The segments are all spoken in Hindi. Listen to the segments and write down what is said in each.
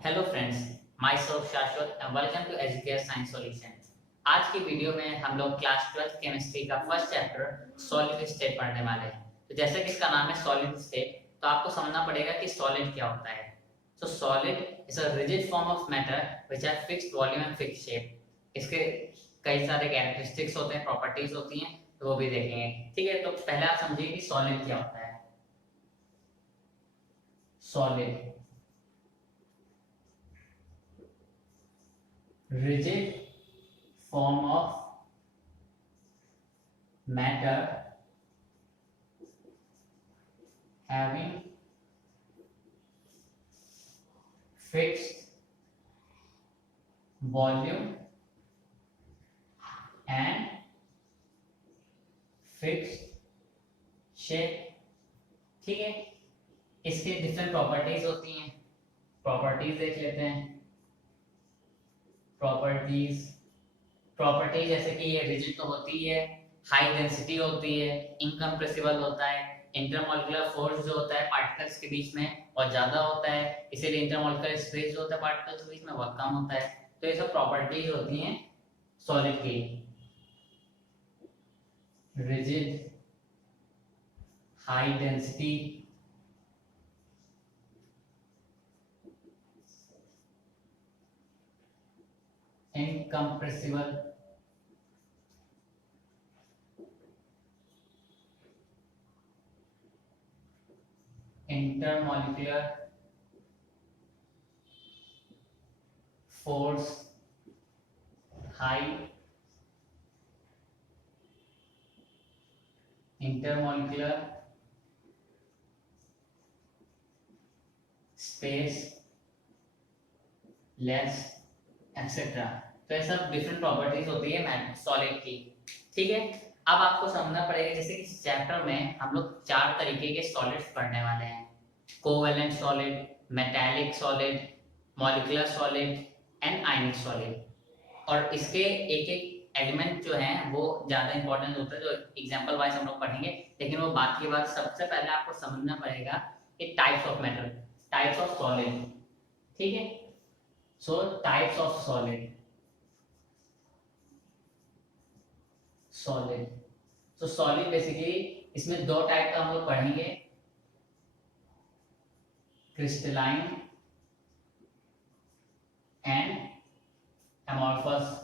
Hello friends, my self Shashwat and welcome to Educare science solution. आज की वीडियो में हम लोग क्लास 12 केमिस्ट्री का फर्स्ट चैप्टर सॉलिड स्टेट पढ़ने वाले हैं। तो जैसे कि इसका नाम है सॉलिड स्टेट, तो आपको समझना पड़ेगा कि सॉलिड क्या होता है। सो solid is a rigid form of matter which have fixed volume and fixed shape. इसके कई सारे कैरेक्टरिस्टिक्स होते हैं, प्रॉपर्टीज होती हैं, तो वो भी देखेंगे। ठीक है, तो पहले आप समझिए कि सॉलिड क्या होता है। Solid rigid form of matter having fixed volume and fixed shape। ठीक है, इसके डिफरेंट प्रॉपर्टीज होती हैं। प्रॉपर्टीज देख लेते हैं। प्रॉपर्टीज प्रॉपर्टी जैसे कि ये रिजिड तो होती है, हाई डेंसिटी होती है, इनकम्प्रेसिबल होता है, इंटरमोलिकुलर फोर्स जो होता है पार्टिकल्स के बीच में और ज्यादा होता है, इसीलिए इंटरमोलिकुलर स्पेस जो होता है पार्टिकल्स के बीच में बहुत कम होता है। तो ये सब प्रॉपर्टीज होती हैं सॉलिड की। Rigid, high density, incompressible, intermolecular force high, intermolecular space less etcetera. तो ये सब डिफरेंट प्रॉपर्टीज होती है सॉलिड की। ठीक है, अब आपको समझना पड़ेगा जैसे कि इस चैप्टर में हम लोग चार तरीके के सॉलिड्स पढ़ने वाले हैं। Covalent solid, metallic solid, molecular solid and ionic solid. और इसके एक एक एलिमेंट जो हैं वो ज़्यादा इंपॉर्टेंट होता है, जो एग्जांपल वाइज हम लोग पढ़ेंगे। लेकिन वो बात की बात, सबसे पहले आपको समझना पड़ेगा कि types of metal, types of solid. ठीक है, so types of solid. Solid तो सॉलिड बेसिकली इसमें दो टाइप का हम लोग पढ़ेंगे, क्रिस्टलाइन एंड एमॉर्फस।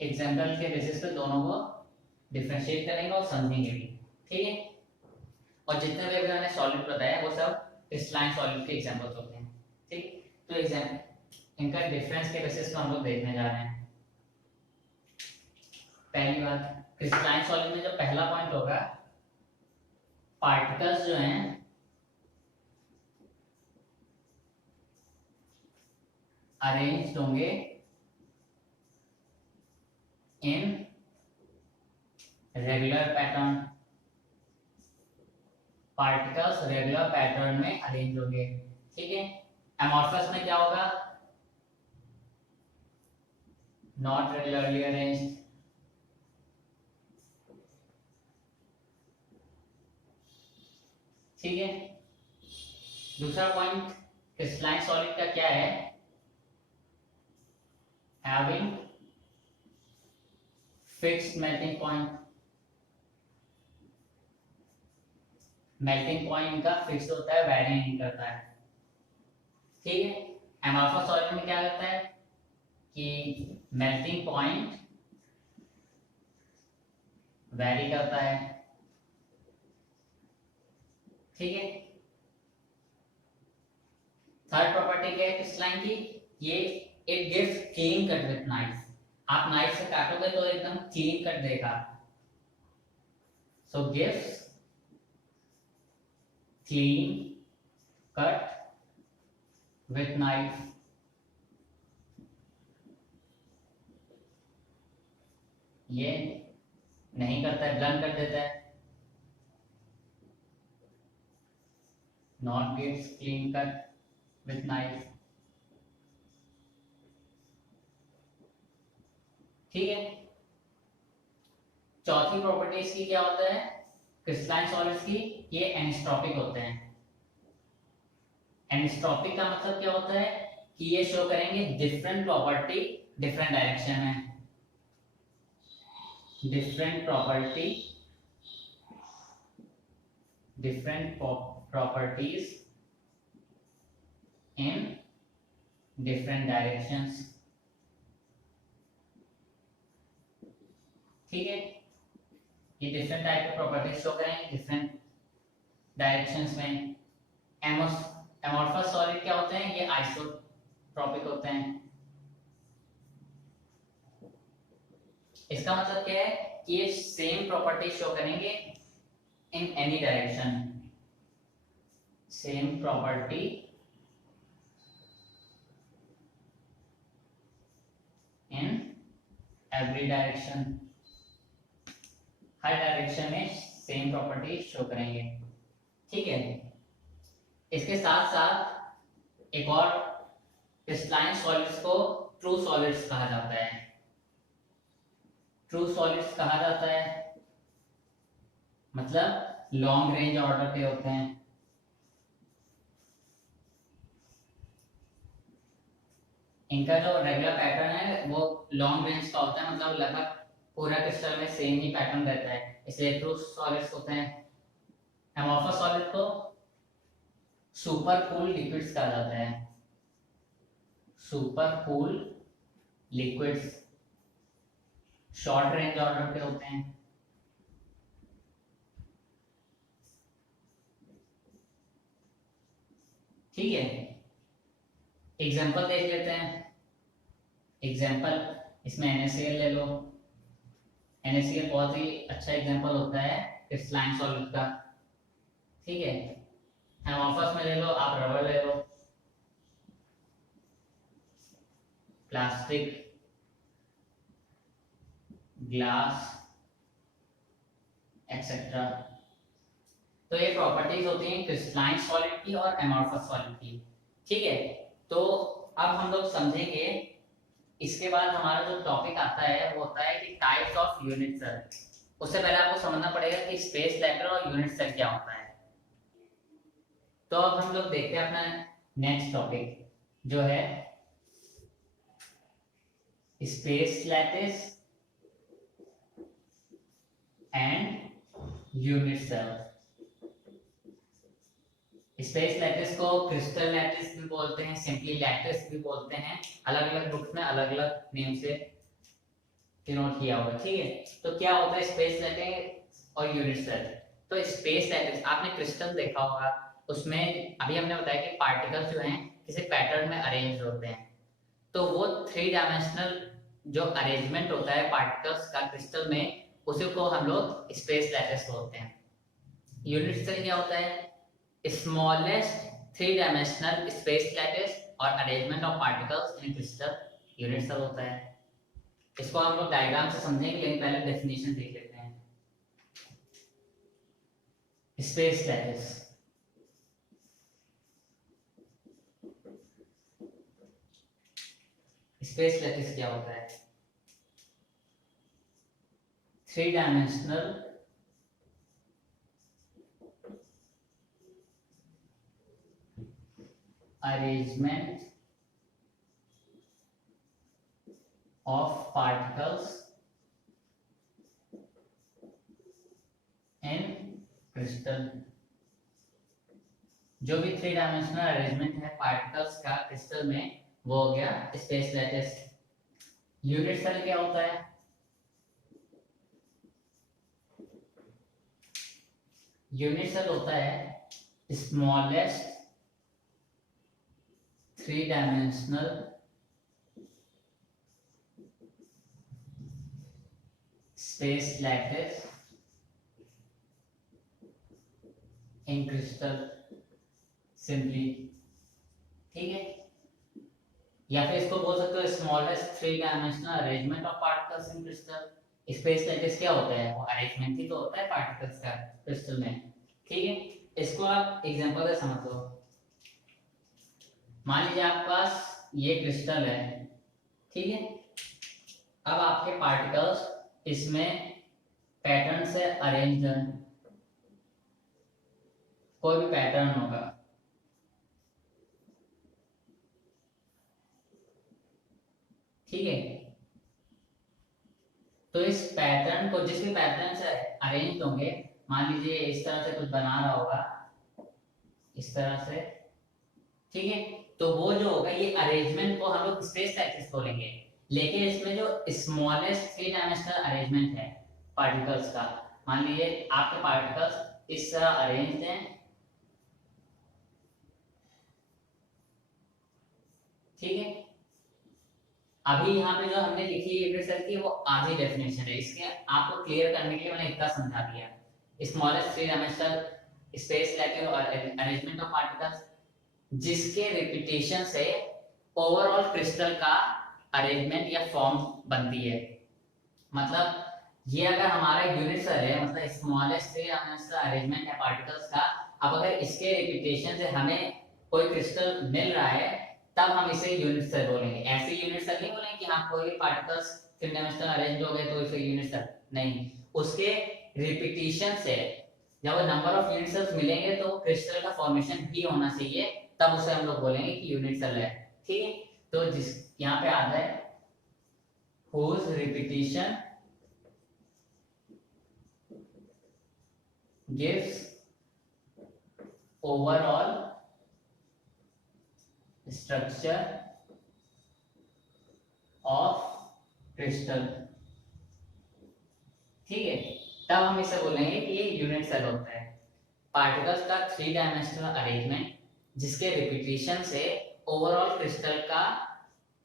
एग्जांपल के बेसिस पे दोनों को डिफरेंशिएट करेंगे और समझेंगे भी। ठीक है, और जितने भी अभी मैंने सॉलिड बताया वो सब क्रिस्टलाइन सॉलिड के एग्जांपल्स होते हैं। ठीक, तो एग्जांपल इनका डिफरेंस के बेसिस पे हम लोग देखने जा रहे हैं। पहली बात, क्रिस्टलाइन सॉलिड में जो पहला पॉइंट होगा, पार्टिकल्स जो हैं अरेंज होंगे in regular pattern. Particles regular pattern में अरेंज होंगे। ठीक है, एमॉर्फस में क्या होगा, नॉट रेगुलरली अरेंज्ड। ठीक है, दूसरा पॉइंट क्रिस्टलाइन सॉलिड का क्या है, having fixed melting point. Melting point इनका फिक्स होता है, वैरी नहीं करता है। ठीक है, एमॉर्फस सॉलिड में क्या करता है कि मेल्टिंग पॉइंट वैरी करता है। ठीक है, थर्ड प्रॉपर्टी क्या है क्रिस्टलाइन की, ये it gives clean cut with knife. आप नाइफ से काटोगे तो एकदम क्लीन कट देगा। So gives clean cut with knife. ये नहीं करता है, ब्लंट कर देता है। Not gives clean cut with knife. ठीक है, चौथी प्रॉपर्टी इसकी क्या होता है क्रिस्टलाइन सॉलिड्स की, ये एनिस्ट्रोपिक होते हैं। एनिस्ट्रोपिक का मतलब क्या होता है कि ये शो करेंगे डिफरेंट प्रॉपर्टी डिफरेंट डायरेक्शन में, different property different properties in different directions. ठीक है, ये डिफरेंट टाइप के प्रॉपर्टीज शो करेंगे डिफरेंट डायरेक्शंस में। एमोर्फस सॉलिड क्या होते हैं, ये आइसोट्रॉपिक होते हैं। इसका मतलब क्या है कि ये सेम प्रॉपर्टी शो करेंगे in any direction, same property in every direction, her direction में सेम प्रॉपर्टी शो करेंगे। ठीक है, इसके साथ साथ एक और क्रिस्टलाइन सॉलिड्स को ट्रू सॉलिड्स कहा जाता है। ट्रू सॉलिड्स कहा जाता है मतलब लॉन्ग रेंज ऑर्डर के होते हैं। इनका जो रेगुलर पैटर्न है वो लॉन्ग रेंज का होता है, मतलब लगभग पूरा क्रिस्टल में सेम ही पैटर्न रहता है, इसलिए ट्रू सॉलिड्स होते हैं। एमोर्फस सॉलिड को सुपर कूल लिक्विड्स कहा जाता है, super cool liquids short range order के होते हैं। ठीक है, एग्जांपल देख लेते हैं। एग्जांपल इसमें NaCl ले लो। NaCl बहुत ही अच्छा एग्जांपल होता है क्रिस्टलाइन सॉलिड का। ठीक है, एमोर्फस में ले लो आप, रबर ले लो, प्लास्टिक, ग्लास एक्सेट्रा। तो ये प्रॉपर्टीज होती हैं क्रिस्टलाइन सॉलिड की और एमोर्फस सॉलिड की। ठीक है, तो अब हम लोग समझेंगे, इसके बाद हमारा जो टॉपिक आता है वो होता है कि टाइप्स ऑफ यूनिट सेल। उससे पहले आपको समझना पड़ेगा कि स्पेस लेटर और यूनिट सेल क्या होता है। तो अब हम लोग देखते हैं अपना नेक्स्ट टॉपिक जो है space lattice and unit cell. Space lattice को क्रिस्टल लैटिस भी बोलते हैं, सिंपली लैटिस भी बोलते हैं, अलग अलग बुक्स में अलग अलग नेम से डिनोट किया हुआ है। ठीक है, तो क्या होता है स्पेस लैटिस और यूनिट सेल। तो स्पेस लैटिस आपने क्रिस्टल देखा होगा, उसमें अभी हमने बताया कि पार्टिकल्स जो हैं किसी पैटर्न में अरेंज होते हैं, तो वो 3 डायमेंशनल जो अरेंजमेंट होता है पार्टिकल्स का क्रिस्टल में, उसी को हम लोग स्पेस लैटिस बोलते हैं। यूनिट सेल क्या होता है, स्मॉलेस्ट 3 डायमेंशनल स्पेस लैटिस और arrangement of particles in crystal unit cell होता है। इसको हम लोग डायग्राम से समझेंगे, लेकिन पहले डेफिनेशन देख लेते हैं। स्पेस लैटिस, स्पेस लैटिस क्या होता है, 3 dimensional arrangement of particles in crystal। जो भी 3 डायमेंशनल अरेंजमेंट है पार्टिकल्स का क्रिस्टल में, वो हो गया स्पेस लैटिस। यूनिट सेल क्या होता है, यूनिट सेल होता है स्मॉलेस्ट 3 डायमेंशनल स्पेस लैटिस इन क्रिस्टल सिंपली। ठीक है, या फिर इसको बोल सकते हो smallest 3 dimensional arrangement of particles in crystal. Space lattice क्या होता है, वो अरेंजमेंट ही तो होता है पार्टिकल्स का क्रिस्टल में। ठीक है, इसको आप एग्जांपल से समझ लो। मान लीजिए आपके पास ये क्रिस्टल है, ठीक है, अब आपके पार्टिकल्स इसमें पैटर्न से अरेंज कोई भी पैटर्न होगा, ठीक है। तो इस पैटर्न को जिस भी पैटर्न से अरेंज होंगे, मान लीजिए इस तरह से कुछ बना रहा होगा, इस तरह से, ठीक है, तो वो जो होगा ये अरेंजमेंट को हम लोग स्पेस एक्सिस बोलेंगे। लेकिन इसमें जो स्मॉलेस्ट थ्री डायमेंशनल अरेंजमेंट है पार्टिकल्स का, मान लीजिए आपके पार्टिकल्स इस तरह अरेंज्ड हैं, ठीक है। अभी यहाँ पे जो हमने लिखी है यूनिट सेल की वो आधी डेफिनेशन है, इसके आपको क्लियर करने के लिए मैंने इतना समझा दिया। स्मॉलेस्ट थ्री डायमेंशनल स्पेस लेके अरेंजमेंट ऑफ पार्टिकल्स जिसके रिपीटेशन से ओवरऑल क्रिस्टल का अरेंजमेंट या फॉर्म बनती है। मतलब ये अगर हमारा यूनिट सेल है, मतलब स्मॉलेस्ट थ्री डायमेंशनल अरेंजमेंट है पार्टिकल्स का, अब अगर इसके रिपीटेशन से हमें कोई क्रिस्टल मिल रहा है तब हम इसे यूनिट सेल बोलेंगे। ऐसे यूनिट सेल नहीं बोलेंगे कि हाँ कोई भी पार्टिकल्स थ्री डायमेंशनल अरेंज हो गए तो इसे यूनिट सेल नहीं, उसके रिपीटेशन से जब नंबर ऑफ यूनिट सेल्स मिलेंगे तो क्रिस्टल का फॉर्मेशन भी होना चाहिए, तब उसे हम लोग बोलेंगे कि यूनिट सेल है, ठीक है। तो जिस यहाँ पे आता है whose repetition gives overall structure of crystal, ठीक है। तब हम इसे बोलेंगे कि ये यूनिट सेल होता है। पार्टिकल्स का थ्री डायमेंशनल अरेंजमेंट जिसके रिपीटेशन से ओवरऑल क्रिस्टल का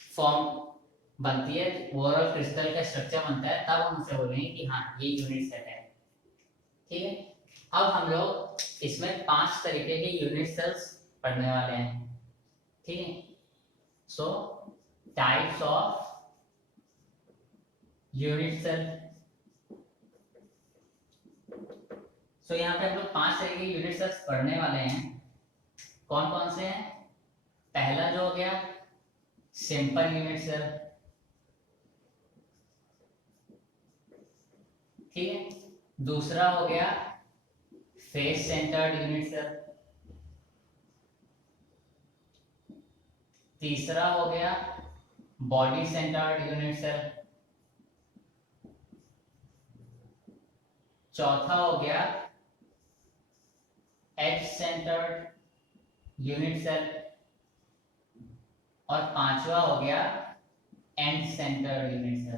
फॉर्म बनती है, ओवरऑल क्रिस्टल का स्ट्रक्चर बनता है, तब हम उसे बोलेंगे कि हाँ ये यूनिट सेल है, ठीक है। अब हम लोग इसमें 5 तरीके के यूनिट सेल्स पढ़ने वाले हैं, ठीक है। So types of unit cell. सो यहाँ पे हम लोग 5 तरह के यूनिट सेल्स पढ़ने वाले हैं। कौन कौन से हैं? पहला जो हो गया सिंपल यूनिट सेल, ठीक है। दूसरा हो गया फेस सेंटर्ड यूनिट सेल, तीसरा हो गया बॉडी सेंटर्ड यूनिट सेल, चौथा हो गया एज सेंटर्ड यूनिट सेल, और पांचवा हो गया एंड सेंटर्ड यूनिट सेल,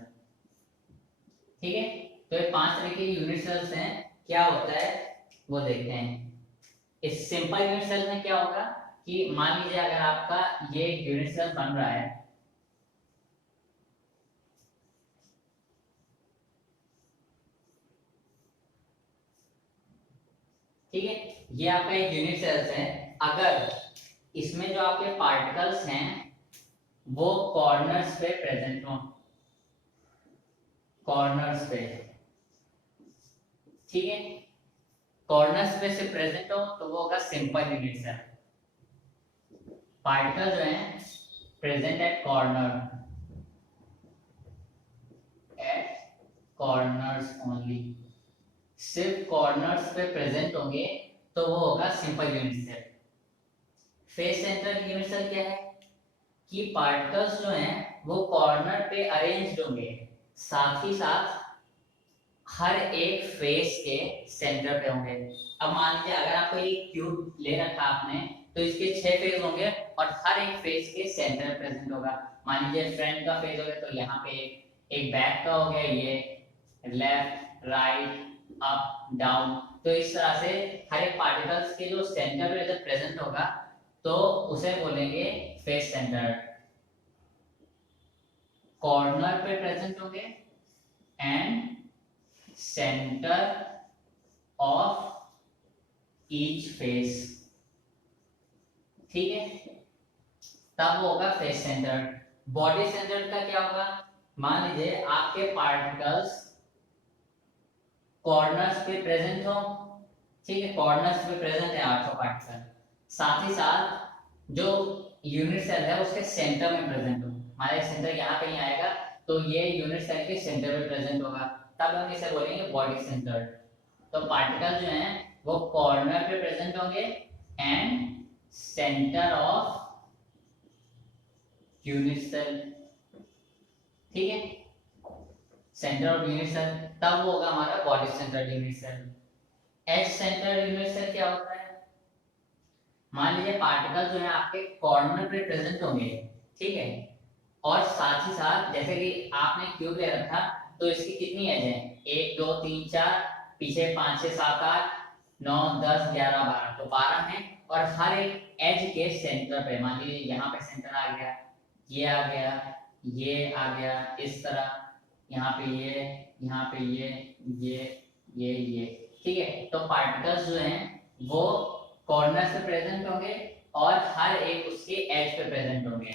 ठीक है। तो ये 5 तरह के यूनिट सेल्स हैं। क्या होता है वो देखते हैं। इस सिंपल यूनिट सेल में क्या होगा कि मान लीजिए अगर आपका ये यूनिट सेल बन रहा है, ठीक है, ये आपका एक यूनिट सेल्स है। अगर इसमें जो आपके पार्टिकल्स हैं वो कॉर्नर्स पे प्रेजेंट हो, कॉर्नर्स पे, ठीक है, कॉर्नर्स पे से प्रेजेंट हो तो वो होगा सिंपल यूनिट सेल। पार्टिकल जो है present at corner, at corners only, सिर्फ कॉर्नर्स पे प्रेजेंट होंगे तो वो होगा simple unit cell. Face centred unit cell क्या है कि पार्टिकल्स जो हैं वो कॉर्नर पे अरेंज्ड होंगे, साथ ही साथ हर एक फेस के सेंटर पे होंगे। अब मान लीजिए अगर आपको ये क्यूब ले रखा आपने तो इसके 6 फेस होंगे और हर एक फेस के सेंटर प्रेजेंट होगा। मान लीजिए फ्रंट का फेस हो गया तो यहाँ पे एक बैक का हो गया, ये लेफ्ट राइट अप डाउन, तो इस तरह से हर एक पार्टिकल्स के जो सेंटर पे जब प्रेजेंट होगा तो उसे बोलेंगे फेस सेंटर। कॉर्नर पे प्रेजेंट होंगे and centre of each face, ठीक है, तब वो होगा फेस सेंटर। बॉडी सेंटर का क्या होगा? मान लीजिए आपके पार्टिकल्स कॉर्नर्स पे प्रेजेंट हो, ठीक है, कॉर्नर्स पे प्रेजेंट है 8 पार्टिकल, साथ ही साथ जो यूनिट सेल है उसके सेंटर में प्रेजेंट हो। हमारा सेंटर यहाँ कहीं आएगा तो ये यूनिट सेल के सेंटर में प्रेजेंट होगा, तब हम इसे बोलेंगे बॉडी सेंटर। तो पार्टिकल जो हैं वो कॉर्नर पे प्रेजेंट होंगे and centre of unit cell, ठीक है, सेंटर ऑफ यूनिट सेल, तब वो होगा हमारा body centre unit cell. Edge centre unit cell क्या होता है, मान लीजिए पार्टिकल जो है आपके कॉर्नर पे प्रेजेंट होंगे, ठीक है, और साथ ही साथ जैसे कि आपने क्यूब ले रखा, तो इसकी कितनी एज है, 1 2 3 4, पीछे 5 6 7 8 9 10 11 12, तो 12 है। और हर एक एज के सेंटर पे, मान लीजिए यहाँ पे सेंटर आ गया, ये आ गया, ये आ गया, इस तरह यहाँ पे ये, यहाँ पे ये, ठीक है। तो पार्टिकल्स जो हैं वो कॉर्नर से प्रेजेंट होंगे और हर एक उसके एज पे प्रेजेंट होंगे,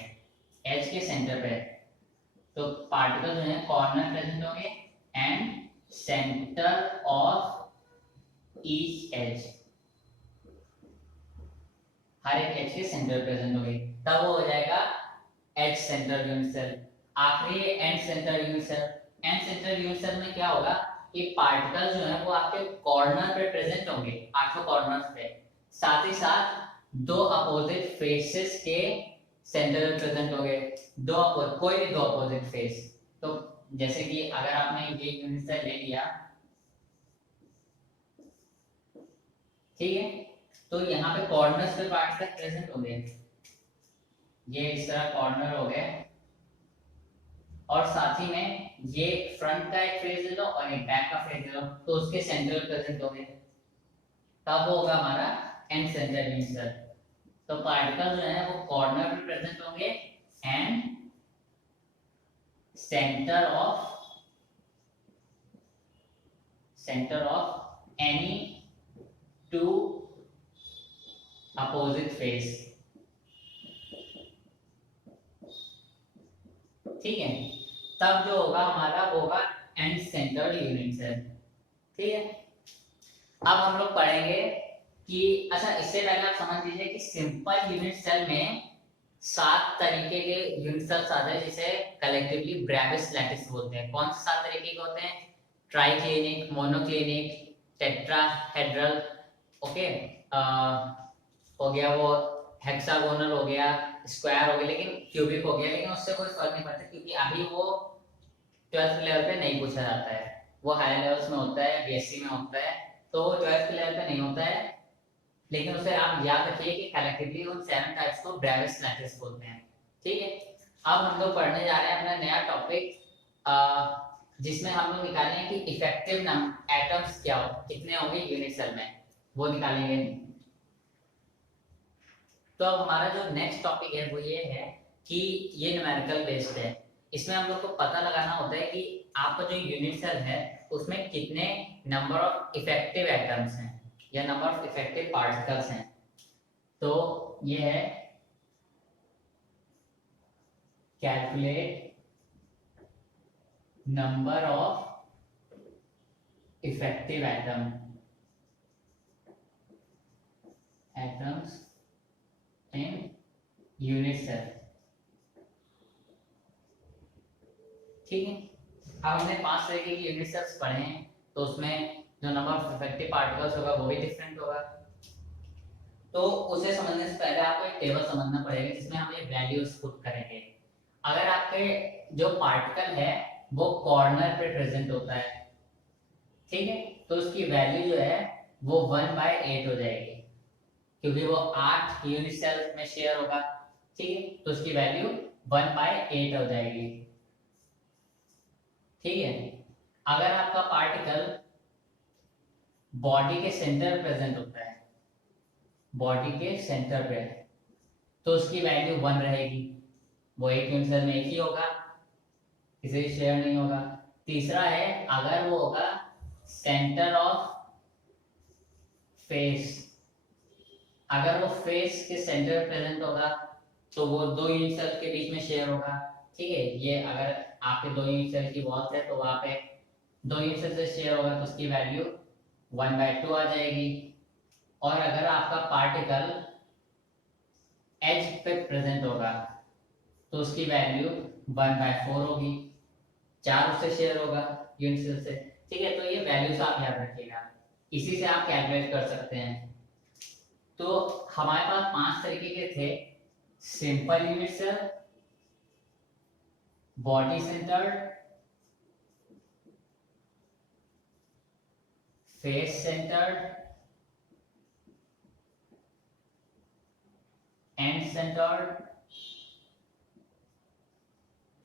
एज के सेंटर पे। तो पार्टिकल जो है कॉर्नर प्रेजेंट होंगे and centre of each edge, हर एक एज के सेंटर प्रेजेंट होंगे, तब वो हो जाएगा एज सेंटर यूनिट सेल। आखिरी end centre unit cell. End centre unit cell में क्या होगा कि पार्टिकल जो है वो आपके कॉर्नर पे प्रेजेंट होंगे, आठों कॉर्नर्स पे, साथ ही साथ दो अपोजिट फेसेस के सेंटर में प्रेजेंट होंगे, कोई भी दो अपोजिट फेस। तो जैसे कि अगर आपने ये यूनिट सेल ले लिया, ठीक है, तो यहाँ पे कॉर्नर्स पे पार्टिकल प्रेजेंट होंगे, ये इस तरह कॉर्नर हो गए, और साथ ही में ये फ्रंट का एक फेस ले लो और एक बैक का फेस ले लो, तो उसके सेंटर में प्रेजेंट होंगे, तब वो होगा हमारा एंड सेंटर यूनिट सेल। तो पार्टिकल जो है वो कॉर्नर पे प्रेजेंट होंगे and centre of any two opposite face, ठीक है। तब जो होगा हमारा वो होगा एंड सेंटर यूनिट सेल, ठीक है। अब हम लोग पढ़ेंगे कि अच्छा, इससे पहले आप समझ लीजिए कि सिंपल यूनिट सेल में 7 तरीके के यूनिट सेल्स आते हैं, जिसे कलेक्टिवली ब्रेविस लैटिस बोलते हैं। कौन से 7 तरीके के होते हैं, ट्राइक्लिनिक, मोनोक्लिनिक, टेट्राहेड्रल, ओके, हो गया वो, हेक्सागोनल हो गया, स्क्वायर हो गया, लेकिन क्यूबिक हो गया, लेकिन उससे कोई फर्क नहीं पड़ता क्योंकि अभी वो 12th लेवल पे नहीं पूछा जाता है, वो हायर लेवल्स में होता है, बीएससी में होता है, तो वो 12th लेवल पे नहीं होता है। लेकिन उसे आप याद रखिए कि कलेक्टिवली उन 7 टाइप्स को ब्रेविस लैटिस बोलते हैं, ठीक है। अब हम लोग पढ़ने जा रहे हैं अपना नया टॉपिक, जिसमें हम लोग निकालेंगे कि इफेक्टिव एटम्स क्या हो, कितने होंगे यूनिट सेल में, वो निकालेंगे। तो अब हमारा जो नेक्स्ट टॉपिक है वो ये है कि ये न्यूमेरिकल बेस्ड है। इसमें हम लोग को पता लगाना होता है कि आपका जो यूनिट सेल है उसमें कितने नंबर ऑफ इफेक्टिव एटम्स हैं या नंबर ऑफ इफेक्टिव पार्टिकल्स हैं। तो ये है calculate number of effective atoms in unit cell, ठीक है। अब हमने 5 तरीके की यूनिट सेल्स पढ़े हैं, तो उसमें जो नंबर ऑफ इफेक्टिव पार्टिकल्स होगा वो भी डिफरेंट होगा। तो उसे समझने से पहले आपको एक टेबल समझना पड़ेगा जिसमें हम ये वैल्यूज पुट करेंगे। अगर आपके जो पार्टिकल है वो कॉर्नर पे प्रेजेंट होता है, ठीक है, तो उसकी वैल्यू जो है वो 1/8 हो जाएगी, क्योंकि वो 8 यूनिट सेल में शेयर होगा, ठीक है, तो उसकी वैल्यू 1/8 हो जाएगी, ठीक है। अगर आपका पार्टिकल बॉडी के सेंटर प्रेजेंट होता है, बॉडी के सेंटर पे, तो उसकी वैल्यू 1 रहेगी, वो एक यूनिट सेल में एक ही होगा, किसी शेयर नहीं होगा। तीसरा है अगर वो होगा सेंटर ऑफ फेस, अगर वो फेस के सेंटर में प्रेजेंट होगा तो वो 2 यूनिट सेल के बीच में शेयर होगा, ठीक है। ये अगर आपके 2 यूनिट सेल की वॉल्स है तो वहां पे 2 यूनिट सेल से शेयर होगा तो उसकी वैल्यू 1/2 आ जाएगी। और अगर आपका पार्टिकल एज पे प्रेजेंट होगा तो उसकी वैल्यू 1/4 होगी, 4 उससे शेयर होगा यूनिट सेल से, ठीक है। तो ये वैल्यूज आप याद रखिएगा, इसी से आप कैलकुलेट कर सकते हैं। तो हमारे पास 5 तरीके के थे, simple unit cell, body centred, face centred, end centred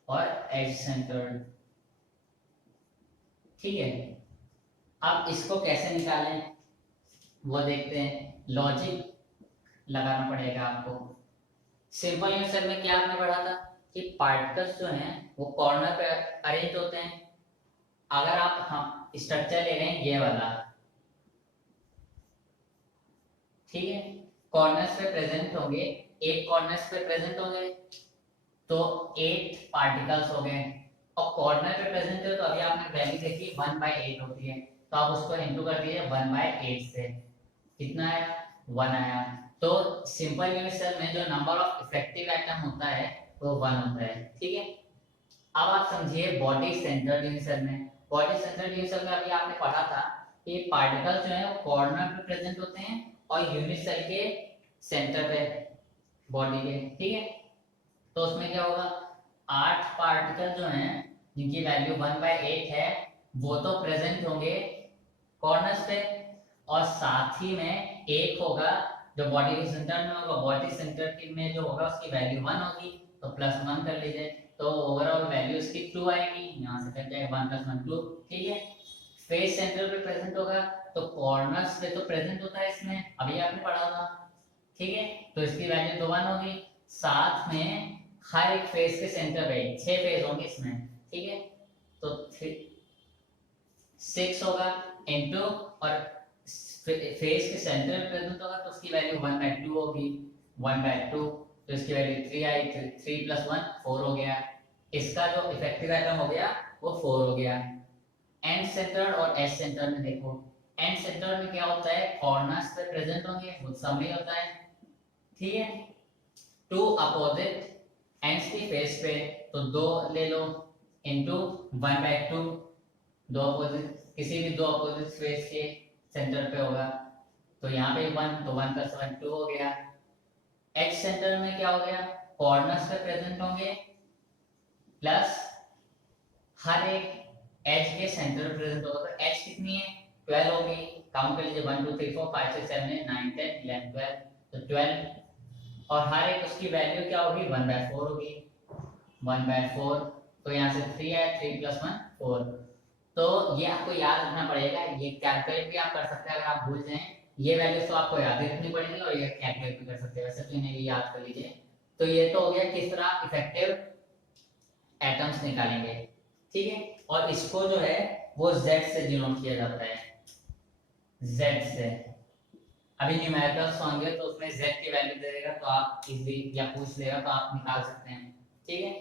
और एज सेंटर्ड। ठीक है, अब इसको कैसे निकालें वो देखते हैं। लॉजिक लगाना पड़ेगा आपको। सिंपल यूनिवर्सल में क्या आपने पढ़ा था कि पार्टिकल्स जो हैं वो कॉर्नर पे अरेंज होते हैं। अगर आप हम स्ट्रक्चर ले रहे हैं ये वाला, ठीक है, कॉर्नर्स पे प्रेजेंट होंगे, 8 कॉर्नर्स पे प्रेजेंट होंगे, तो 8 पार्टिकल्स हो गए। और कॉर्नर पे प्रेजेंट है तो अभी आपने वैल्यू देखी 1/8 होती है, तो आप उसको इनटू कर दीजिए 1/8 से, कितना आया 1 आया। तो सिंपल यूनिट सेल में जो नंबर ऑफ इफेक्टिव एटम होता है वो 1 होता है। ठीक है, अब आप समझिए बॉडी सेंटर्ड यूनिट सेल में। बॉडी सेंटर्ड यूनिट सेल में अभी आपने पढ़ा था कि पार्टिकल्स जो है वो कॉर्नर पे प्रेजेंट होते हैं और यूनिट सेल के सेंटर पे बॉडी के। ठीक है, तो उसमें क्या होगा, 8 पार्टिकल जो हैं जिनकी वैल्यू 1/8 है वो तो प्रेजेंट होंगे कॉर्नर्स पे, और साथ ही में एक होगा जो बॉडी के सेंटर में होगा, बॉडी सेंटर की में जो होगा उसकी वैल्यू 1 होगी, तो +1 कर लीजिए, तो ओवरऑल वैल्यू इसकी 2 आएगी, यहाँ से कट जाएगा 1 + 1 2। ठीक है, फेस सेंटर पे प्रेजेंट होगा तो कॉर्नर्स पे तो प्रेजेंट होता है इसमें, अभी आपने पढ़ा था। ठीक है, तो इसकी वैल्यू तो 1 होगी, साथ में हर एक फेस के सेंटर पे 6 फेस होंगे इसमें। ठीक है, तो 6 होगा इनटू, और फेस के सेंटर पे प्रेजेंट होगा तो उसकी वैल्यू 1/2 होगी, 1/2, तो इसकी वैल्यू 3 आई, 3 + 1 4 हो गया। इसका जो इफेक्टिव एटम हो गया वो 4 हो गया। एंड सेंटर और एस सेंटर में देखो, एंड सेंटर में क्या होता है, कॉर्नर्स पे प्रेजेंट होंगे, वो सब में होता है। ठीक है, 2 अपोजिट एंड्स की फेस पे, तो 2 ले लो इनटू 1/2, दो अपोजिट, किसी भी 2 अपोजिट फेस के सेंटर पे होगा, तो यहाँ पे 1, तो 1 + 1 2 हो गया। एच सेंटर में क्या हो गया, कॉर्नर्स पे प्रेजेंट होंगे प्लस हर एक एज के सेंटर पे प्रेजेंट होगा, तो एज कितनी है 12 होगी, काउंट कर लीजिए 1 2 3 4 5 6 7 8 9 10 11 12, तो 12, और हर एक उसकी वैल्यू क्या होगी 1/4 होगी, 1/4, तो यहाँ से 3 है, 3 + 1 4। तो ये आपको याद रखना पड़ेगा, ये कैलकुलेट भी आप कर सकते हैं अगर आप भूल जाएं, ये वैल्यूज तो आपको याद ही रखनी पड़ेगी और ये कैलकुलेट भी कर सकते हैं, वैसे तो इन्हें भी याद कर लीजिए। तो ये तो हो गया किस तरह इफेक्टिव एटम्स निकालेंगे। ठीक है, और इसको जो है वो Z से डिनोट किया जाता है, Z से। अभी न्यूमेरिकल्स होंगे तो उसमें Z की वैल्यू दे देगा तो आप इजीली, या पूछ लेगा तो आप निकाल सकते हैं। ठीक है,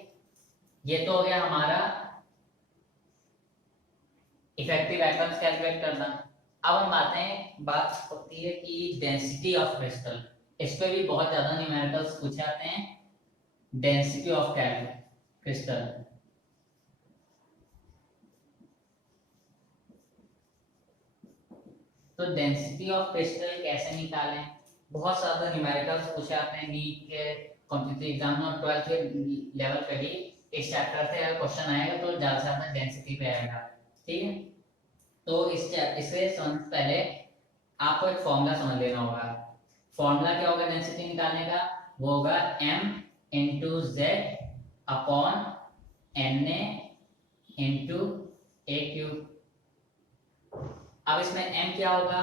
ये तो हो गया हमारा इफेक्टिव एटम्स कैलकुलेट करना। अब हम बात होती है कि डेंसिटी ऑफ क्रिस्टल, इस पे भी बहुत ज्यादा न्यूमेरिकल्स पूछे जाते हैं। डेंसिटी ऑफ क्रिस्टल, तो डेंसिटी ऑफ क्रिस्टल कैसे निकालें, बहुत ज्यादा न्यूमेरिकल्स पूछे जाते हैं नीट के कॉम्पिटिटिव एग्जाम में, और 12th के लेवल पे भी इस चैप्टर से अगर क्वेश्चन आएगा तो ज्यादा से ज्यादा डेंसिटी पे आएगा। ठीक है, तो इससे पहले आपको एक फॉर्मूला समझ लेना होगा। फॉर्मूला क्या होगा डेंसिटी निकालने का, वो होगा m × z upon na × a³। अब इसमें m क्या होगा,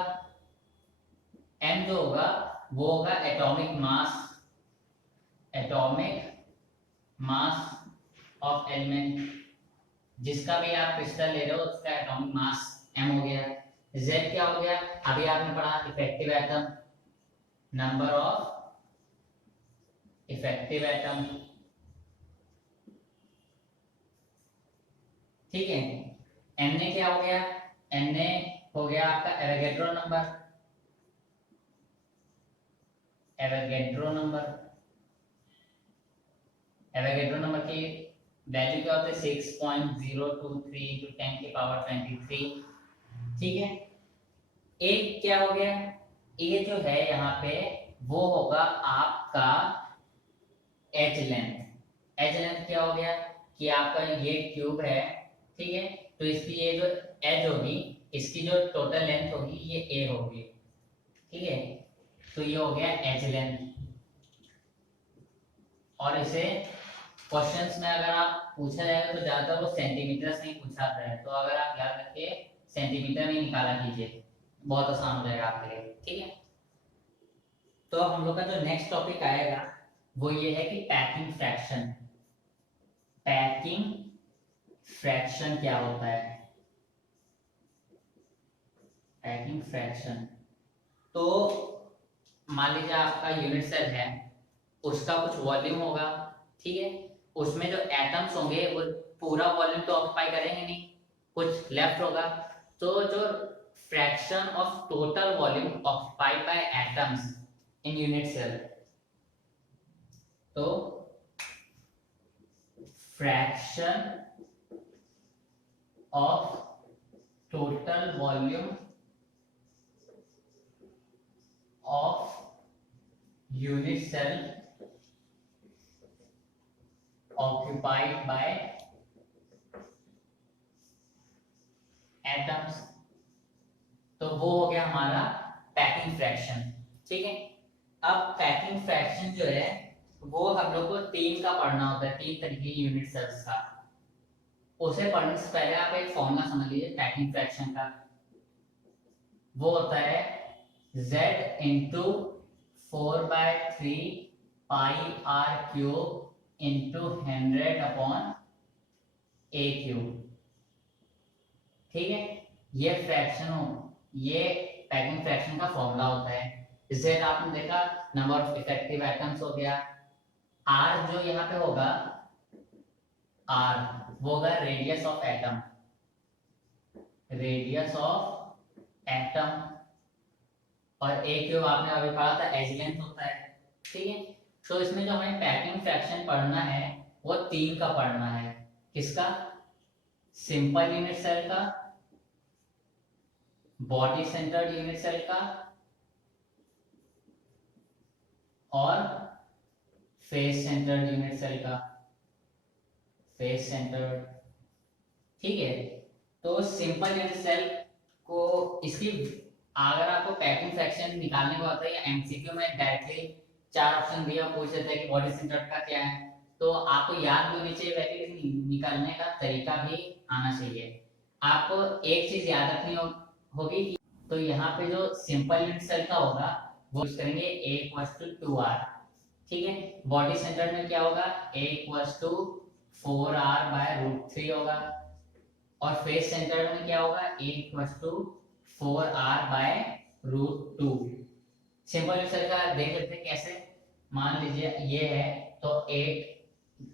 m जो होगा वो होगा एटॉमिक मास ऑफ एलिमेंट, जिसका भी आप क्रिस्टल ले रहे हो उसका एटॉमिक मास m हो गया। z क्या हो गया, अभी आपने पढ़ा effective atom, number of effective atom. ठीक है, Na क्या हो गया, Na हो गया आपका एवोगैड्रो नंबर, एवोगैड्रो नंबर की वैल्यू क्या होती है 6.023 × 10⁻23। ठीक है, एक क्या हो गया, ए जो है यहाँ पे वो होगा आपका एच लेंथ क्या हो गया कि आपका ये क्यूब है, ठीक है, तो इसकी ये जो एज होगी, इसकी जो टोटल लेंथ होगी ये ए होगी, ठीक है, तो ये हो गया एज लेंथ। और इसे क्वेश्चंस में अगर आप पूछा जाएगा तो ज्यादातर वो सेंटीमीटर से ही पूछा जाता है, तो अगर आप याद रखिए सेंटीमीटर में निकाला कीजिए, बहुत आसान हो जाएगा आपके लिए, ठीक है। तो हम लोग का जो नेक्स्ट टॉपिक आएगा वो ये है कि पैकिंग फ्रैक्शन। पैकिंग फ्रैक्शन क्या होता है? पैकिंग फ्रैक्शन, तो मान लीजिए आपका यूनिट सेल है, उसका कुछ वॉल्यूम होगा, ठीक है, उसमें जो एटम्स होंगे वो पूरा वॉल्यूम तो ऑक्यूपाई करेंगे नहीं, कुछ लेफ्ट होगा, तो जो fraction of total volume occupied by atoms in unit cell, तो fraction of total volume of unit cell occupied by atoms, तो वो हो गया हमारा पैकिंग फ्रैक्शन, ठीक है। अब पैकिंग फ्रैक्शन जो है वो हम लोग को तीन का पढ़ना होता है, तीन तरीके की यूनिट सेल्स का। उसे पढ़ने से पहले आप एक फॉर्मूला समझ लीजिए पैकिंग फ्रैक्शन का, वो होता है z into 4/3 pi r cube into 100 upon a cube, ठीक है। ये फ्रैक्शन हो, ये पैकिंग फ्रैक्शन का फॉर्मूला होता है। z आपने देखा नंबर ऑफ इफेक्टिव एटम्स हो गया, r जो यहाँ पे होगा, r वो होगा radius of atom, radius of atom, और ए क्यूब आपने अभी पढ़ा था एज लेंथ होता है, ठीक है। तो इसमें जो हमें पैकिंग फ्रैक्शन पढ़ना है वो तीन का पढ़ना है, किसका? सिंपल यूनिट सेल का, बॉडी सेंटर्ड यूनिट सेल का, और फेस सेंटर्ड यूनिट सेल का, फेस सेंटर्ड, ठीक है। तो सिंपल यूनिट सेल को इसकी अगर आपको पैकिंग फ्रैक्शन निकालने को आता है या एमसीक्यू में डायरेक्टली चार ऑप्शन दिया पूछ लेते हैं कि बॉडी सेंटर्ड का क्या है, तो आपको याद भी होनी चाहिए, वैसे निकालने का तरीका भी आना चाहिए। आपको एक चीज याद रखनी होगी कि तो यहाँ पे जो सिंपल यूनिट सेल का होगा वो यूज करेंगे a = 2r, ठीक है। बॉडी सेंटर्ड में क्या होगा, a = 4r/√3 होगा, और फेस सेंटर्ड में क्या होगा, a = 4r/√2। Simple unit cell का देख लेते हैं कैसे। मान लीजिए ये है, तो 8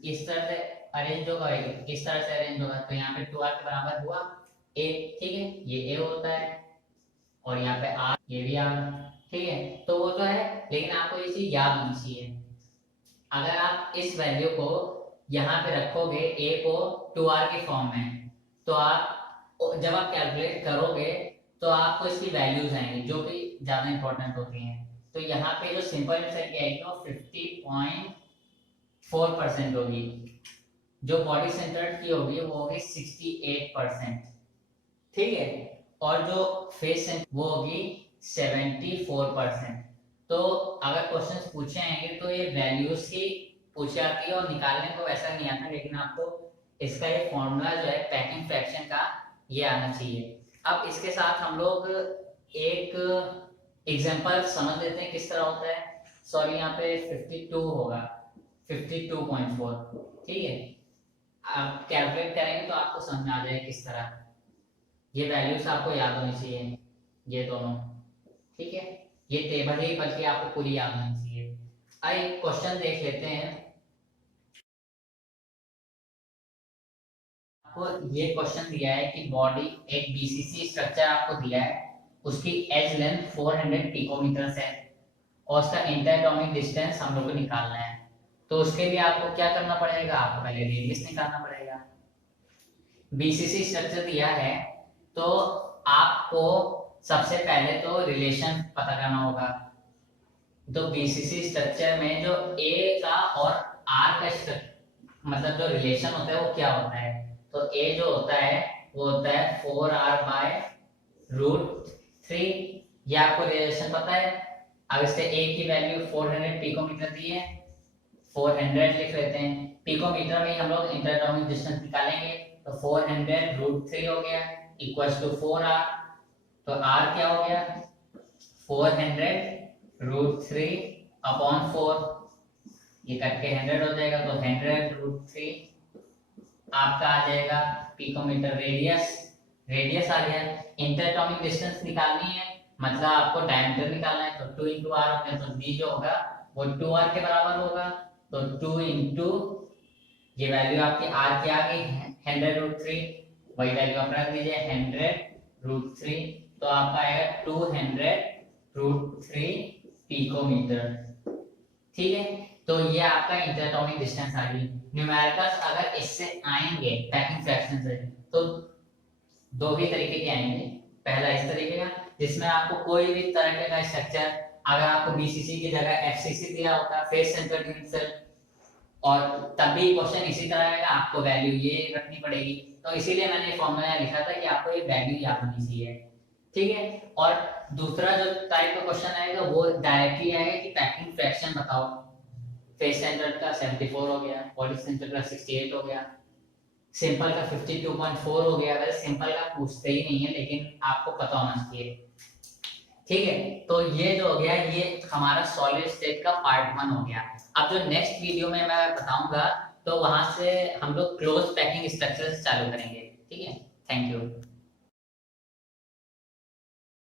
इस तरह से अरेंज होगा, इस तरह से अरेंज होगा, तो यहाँ पे 2r के बराबर हुआ a, ठीक है, ये a होता है, और यहाँ पे r, ये भी r, ठीक है। तो वो तो है, लेकिन आपको ये चीज याद होनी चाहिए। अगर आप इस वैल्यू को यहाँ पे रखोगे a को 2r के फॉर्म में, तो आप जब आप कैलकुलेट करोगे तो आपको इसकी वैल्यूज आएंगी जो कि ज्यादा इंपॉर्टेंट होती हैं। तो यहाँ पे जो सिंपल सेल की आएगी वो 50.4% होगी, जो बॉडी सेंटर्ड की होगी वो होगी 68%, ठीक है, और जो फेस सेंटर्ड वो होगी 74%। तो अगर क्वेश्चंस पूछे आएंगे तो ये वैल्यूज ही पूछी आती है, और निकालने को वैसा नहीं आता, लेकिन आपको इसका ये फॉर्मूला जो है पैकिंग फ्रैक्शन का ये आना चाहिए। अब इसके साथ हम लोग एक एग्जांपल समझ लेते हैं किस तरह होता है। सॉरी यहाँ पे 52 होगा, 52.4, ठीक है। आप कैलकुलेट करेंगे तो आपको समझ में आ जाएगा किस तरह, ये वैल्यूज आपको याद होनी चाहिए, ये दोनों, ठीक है। ये टेबल ही बल्कि आपको पूरी याद होनी चाहिए। आइए क्वेश्चन देख लेते हैं। आपको ये क्वेश्चन दिया है कि बॉडी एक बीसीसी स्ट्रक्चर आपको दिया है, उसकी एज लेंथ 400 पिकोमीटर है, और उसका इंटरएटॉमिक डिस्टेंस हम लोग को निकालना है। तो उसके लिए आपको क्या करना पड़ेगा, आपको पहले रेडियस निकालना पड़ेगा। बीसीसी स्ट्रक्चर दिया है तो आपको सबसे पहले तो रिलेशन पता करना होगा। तो बीसीसी स्ट्रक्चर में जो ए का और आर का मतलब जो रिलेशन होता है वो क्या होता है, तो ए जो होता है वो होता है 4r/√3। ये आपको रिलेशन पता है। अब इससे ए की वैल्यू 400 पिकोमीटर दी है, 400 लिख लेते हैं। पिकोमीटर में ही हम लोग इंटरएटॉमिक डिस्टेंस निकालेंगे, तो 400√3 हो गया इक्वल्स टू 4r। तो r क्या हो गया, 400√3 अपॉन 4, ये कट के 100 हो जाएगा, तो 100√3 आपका आ जाएगा पिकोमीटर रेडियस। रेडियस आ गया। इंटरएटॉमिक डिस्टेंस निकालनी है, मतलब आपको डायमीटर निकालना है, तो 2 इंटू आर हो गया, तो d जो होगा वो 2r के बराबर होगा। तो 2 इंटू ये वैल्यू आपकी r की आ गई 100√3, वही वैल्यू आप रख दीजिए 100√3, तो आपका आएगा 200√3 पिकोमीटर। ठीक है, तो ये आपका इंटरएटॉमिक डिस्टेंस आ गई। न्यूमेरिकल्स अगर इससे आएंगे पैकिंग फ्रैक्शन से, तो दो ही तरीके के आएंगे। पहला इस तरीके का जिसमें आपको कोई भी तरह का स्ट्रक्चर, अगर आपको बीसीसी की जगह एफसीसी दिया होता, फेस सेंटर्ड यूनिट सेल, और तब भी क्वेश्चन इसी तरह का, आपको वैल्यू ये रखनी पड़ेगी। तो इसीलिए मैंने फॉर्मूला लिखा था कि आपको ये वैल्यू याद होनी चाहिए। ठीक है, और दूसरा जो टाइप का क्वेश्चन आएगा वो डायरेक्टली आएगा कि पैकिंग फ्रैक्शन बताओ। फेस सेंटर्ड का 74 हो गया, बॉडी सेंटर्ड का 68 हो गया, सिंपल का 52.4 हो गया। वैसे सिंपल का पूछते ही नहीं है, लेकिन आपको पता होना चाहिए। ठीक है, तो ये जो हो गया ये हमारा सॉलिड स्टेट का पार्ट 1 हो गया। अब जो नेक्स्ट वीडियो में मैं बताऊंगा, तो वहां से हम लोग क्लोज पैकिंग स्ट्रक्चर चालू करेंगे। ठीक है, थैंक यू।